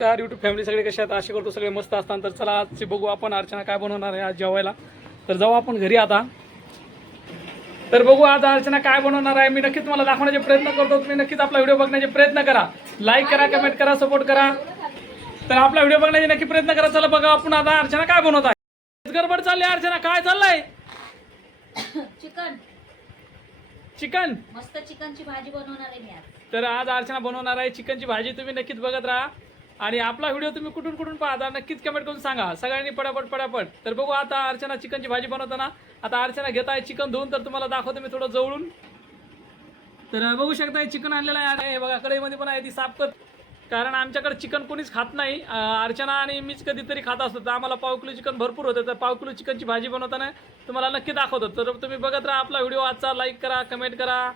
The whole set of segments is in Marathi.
तर युट्यूब फॅमिली सगळे कसे आहेत? आशा करतो सगळे मस्त असतात. तर चला आजचे बघू आपण अर्चना काय बनवणार आहे आज जेवायला. तर जाऊ आपण घरी आता. तर बघू आज अर्चना काय बनवणार आहे. मी नक्कीच तुम्हाला दाखवण्याचे प्रयत्न करतो. तुम्ही नक्कीच आपला व्हिडिओ बघण्याचे प्रयत्न करा. लाईक करा कमेंट करा सपोर्ट करा. तर आपला व्हिडिओ बघण्याचे नक्की प्रयत्न करा. चला बघा आपण आता अर्चना काय बनवत आहे. गडबड चालली अर्चना. काय चाललंय? चिकन चिकन मस्त चिकनची भाजी बनवणार आहे आज. तर आज अर्चना बनवणार आहे. चिकनची भाजी तुम्ही नक्कीच बघत राहा. आणि आपला व्हिडिओ तुम्ही कुठून कुठून पाहता नक्कीच कमेंट करून सांगा. सगळ्यांनी पटापट पटापट तर बघू आता अर्चना चिकनची भाजी बनवताना. आता अर्चना घेत आहे चिकन धुवून तर तुम्हाला दाखवतो मी थोडं जवळून. तर बघू शकता चिकन आणलेलं आहे. आणि हे बघा कढईमध्ये पण आहे ती साफ कर. कारण आमच्याकडे चिकन कोणीच खात नाही. अर्चना आणि मीच कधीतरी खात असतो. तर आम्हाला पाव किलो चिकन भरपूर होतं. तर पाव किलो चिकनची भाजी बनवताना तुम्हाला नक्की दाखवतो. तर तुम्ही बघत राहा आपला व्हिडिओ आजचा. लाईक करा कमेंट करा.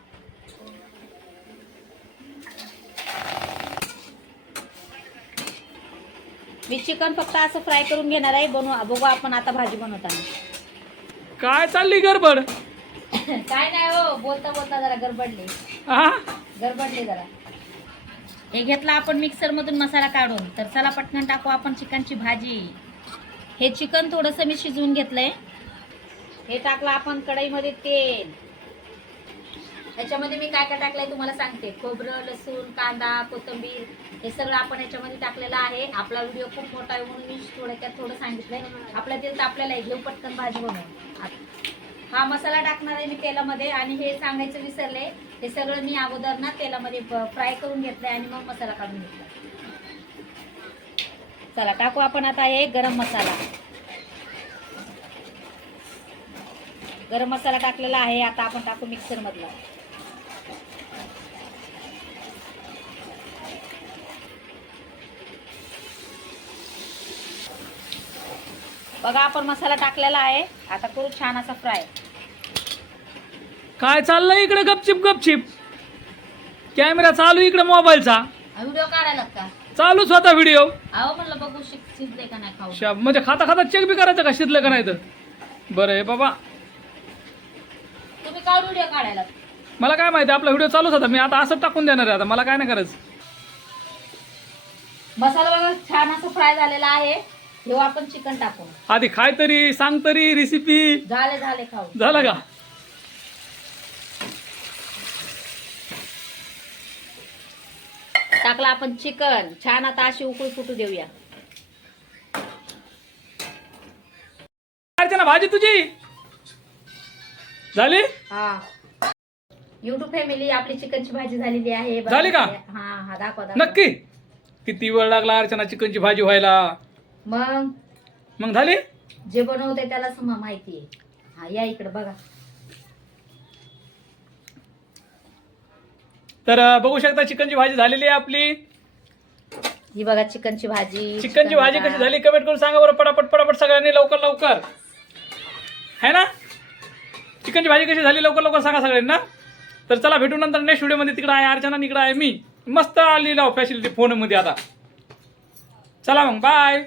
मी चिकन फक्त असं फ्राय करून घेणार आहे. बनवू बघू आपण आता भाजी बनवताना. काय चालली गडबड? काय नाही हो बोलता बोलता जरा गडबडले. हा गडबडले जरा. हे घेतला आपण मिक्सर मधून मसाला काढून. तर चला पटकन टाकू आपण चिकनची भाजी. हे चिकन थोडंसं मी शिजवून घेतलंय. हे टाकलं आपण कढईमध्ये तेल. ह्याच्यामध्ये मी काय काय टाकलंय तुम्हाला सांगते. खोबरं लसूण कांदा कोथिंबीर हे सगळं आपण ह्याच्यामध्ये टाकलेलं आहे. आपला व्हिडिओ खूप मोठा आहे म्हणून मी थोडक्यात थोडं सांगितलंय. आपल्या तेल तापलेलं आहे घेऊ पटकन भाजी बनवून हा मसाला टाकणार आहे मी तेलामध्ये आणि हे सांगायचं विसरले. हे सगळं मी अगोदर ना तेलामध्ये फ्राय करून घेतलंय आणि मग मसाला काढून घेतला. चला टाकू आपण आता हे गरम मसाला. गरम मसाला टाकलेला आहे. आता आपण टाकू मिक्सरमधला बघा आपण मसाला टाकलेला आहे. आता करू छान असा फ्राय. काय चाललंय इकडे? गपचिप गपचिप. कॅमेरा चालू इकडे मोबाईलचा. व्हिडिओ काढायला का चालूच होता व्हिडिओ. अहो म्हणलं बघू शिक शिजले का नाही खाऊ. शा- म्हणजे खाता खाता चेक बी करायचं का? शिजलं का नाही तर? बरं आहे बाबा. तुम्ही काढून व्हिडिओ काढायला. मला काय माहिती आपला व्हिडिओ चालूच होता. मी आता असंच टाकून देणार आहे आता. मला काय नाही करायचं मसाला बघा छान असं फ्राय झालेला आहे. आपण चिकन टाकून. आधी खाय तरी सांग तरी रेसिपी झाले झाले खाऊ. झालं का? टाकलं आपण चिकन छान आता अशी उकळी फुटू देऊया. ना भाजी तुझी? झाली? हा. युट्यूब फॅमिली आपली चिकनची भाजी झालेली आहे. बघा. झाली का? हा हा दाखवा दाखवा. नक्की. किती वेळ लागला अर्चना चिकनची भाजी व्हायला? मग? मग झाली? जे बनवते त्यालाच म- माहिती आहे. हा या इकडे बघा. तर अं, बघू शकता चिकनची भाजी झालेली आहे आपली. ही बघा चिकनची भाजी. चिकनची चिकन भाजी बघा. कशी झाली? कमेंट करून सांगा बरं पटापट पटापट सगळ्यांनी लवकर लवकर. है ना? चिकनची भाजी कशी झाली लवकर लवकर सांगा सगळ्यांना. तर चला भेटू नंतर नेक्स्ट व्हिडिओमध्ये तिकडे आहे अर्चना आणि इकडे आहे मी. मस्त आली लाव फॅसिलिटी फोनमध्ये आता. चला मग बाय